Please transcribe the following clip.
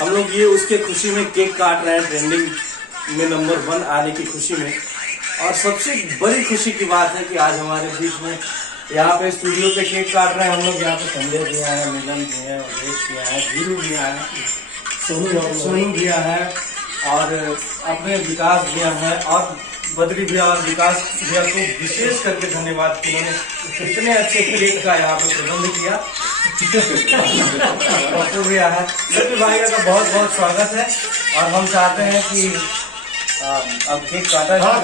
हम लोग ये उसके खुशी में केक काट रहे हैं, ट्रेंडिंग में नंबर 1 आने की खुशी में। और सबसे बड़ी खुशी की बात है कि आज हमारे बीच में यहाँ पे स्टूडियो पे केक काट रहे हैं हम लोग। यहाँ पे संजय भी आए हैं, मिलन भी है, उदेश भी आए, धीरू भी आए, सोनू भी है, और अपने विकास भैया है, और बद्री भैया और विकास भैया को विशेष करके धन्यवाद कि उन्होंने इतने अच्छे केक का यहाँ पे प्रबंध किया। भैया है, सभी भाइयों का बहुत बहुत स्वागत है। और हम चाहते हैं कि अब केक काटा जाए।